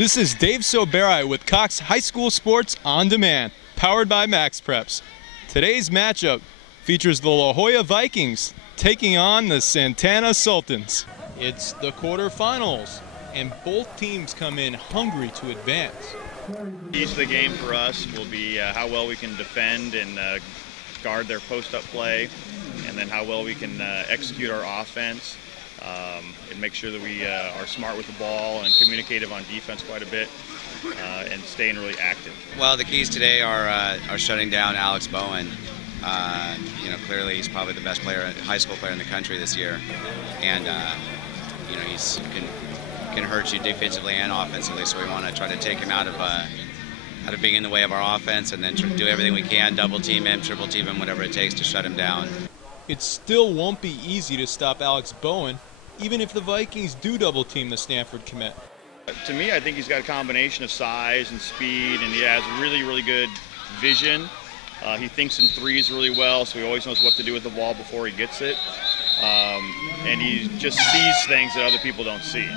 This is Dave Soberi with Cox High School Sports On Demand, powered by Max Preps. Today's matchup features the La Jolla Vikings taking on the Santana Sultans. It's the quarterfinals, and both teams come in hungry to advance. Keys to the game for us will be how well we can defend and guard their post-up play, and then how well we can execute our offense. And make sure that we are smart with the ball and communicative on defense quite a bit, and staying really active. Well, the keys today are shutting down Alex Bowen. Clearly he's probably the best player, high school player in the country this year, and he's can hurt you defensively and offensively. So we want to try to take him out of being in the way of our offense, and then do everything we can, double team him, triple team him, whatever it takes to shut him down. It still won't be easy to stop Alex Bowen, even if the Vikings do double team the Stanford commit. To me, I think he's got a combination of size and speed, and he has really, really good vision. He thinks in threes really well, so he always knows what to do with the ball before he gets it. And he just sees things that other people don't see.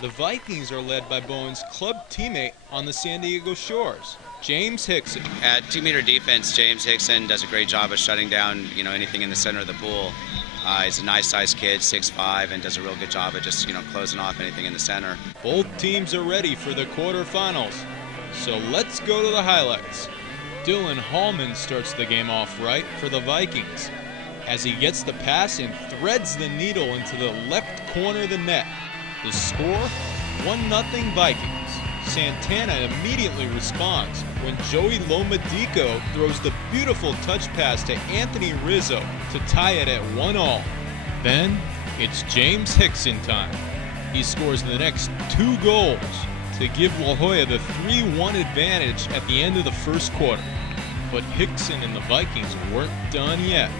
The Vikings are led by Bowen's club teammate on the San Diego Shores, James Hickson. At 2-meter defense, James Hickson does a great job of shutting down anything in the center of the pool. He's a nice-sized kid, 6'5", and does a real good job of just closing off anything in the center. Both teams are ready for the quarterfinals, so let's go to the highlights. Dylan Hallman starts the game off right for the Vikings as he gets the pass and threads the needle into the left corner of the net. The score, 1-0 Vikings. Santana immediately responds when Joey Lomadico throws the beautiful touch pass to Anthony Rizzo to tie it at 1-1. Then it's James Hickson time. He scores the next 2 goals to give La Jolla the 3-1 advantage at the end of the first quarter. But Hickson and the Vikings weren't done yet.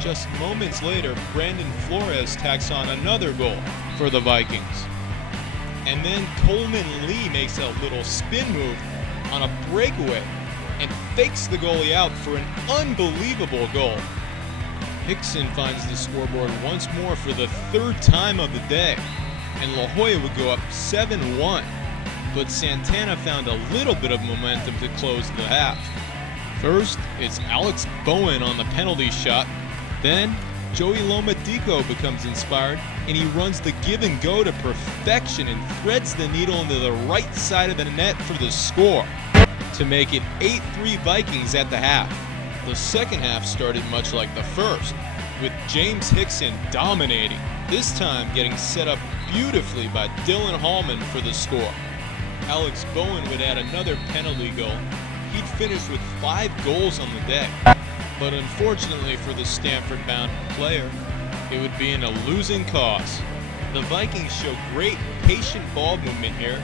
Just moments later, Brandon Flores tacks on another goal for the Vikings. And then Coleman Lee makes a little spin move on a breakaway and fakes the goalie out for an unbelievable goal. Hickson finds the scoreboard once more for the 3rd time of the day, and La Jolla would go up 7-1. But Santana found a little bit of momentum to close the half. First, it's Alex Bowen on the penalty shot. Then, Joey Lomadico becomes inspired, and he runs the give and go to perfection and threads the needle into the right side of the net for the score to make it 8-3 Vikings at the half. The second half started much like the first, with James Hickson dominating, this time getting set up beautifully by Dylan Hallman for the score. Alex Bowen would add another penalty goal. He'd finish with 5 goals on the day. But unfortunately for the Stanford-bound player, it would be in a losing cause. The Vikings show great patient ball movement here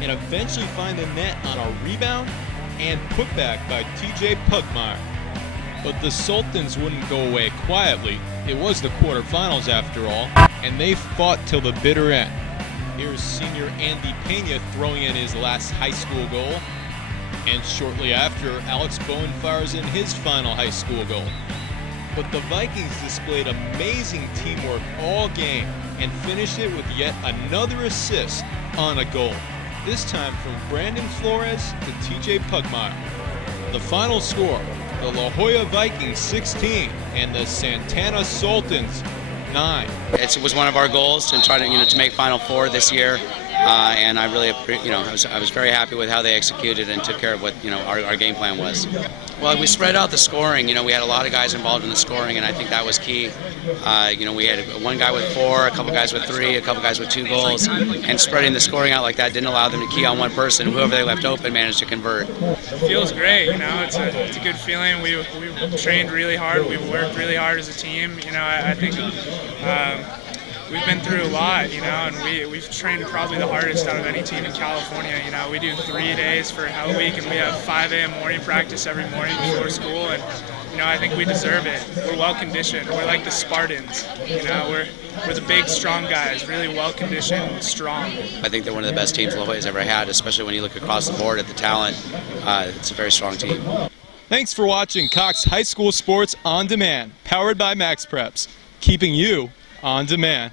and eventually find the net on a rebound and putback by TJ Pugmire. But the Sultans wouldn't go away quietly. It was the quarterfinals after all, and they fought till the bitter end. Here's senior Andy Pena throwing in his last high school goal. And shortly after, Alex Bowen fires in his final high school goal. But the Vikings displayed amazing teamwork all game and finished it with yet another assist on a goal, this time from Brandon Flores to TJ Pugmire. The final score, the La Jolla Vikings 16 and the Santana Sultans 9. It was one of our goals to try to make Final Four this year. And I really, I was very happy with how they executed and took care of what, our game plan was. Well, we spread out the scoring. We had a lot of guys involved in the scoring, and I think that was key. We had one guy with 4, a couple guys with 3, a couple guys with 2 goals, and spreading the scoring out like that didn't allow them to key on one person. Whoever they left open managed to convert. It feels great. It's a good feeling. We trained really hard. We worked really hard as a team. I think. We've been through a lot, and we've trained probably the hardest out of any team in California. We do 3 days for a week, and we have 5 a.m. morning practice every morning before school, and I think we deserve it. We're well conditioned. We're like the Spartans. We're the big, strong guys, really well conditioned, strong. I think they're one of the best teams La Jolla's ever had, especially when you look across the board at the talent. It's a very strong team. Thanks for watching Cox High School Sports On Demand, powered by Max Preps, keeping you on demand.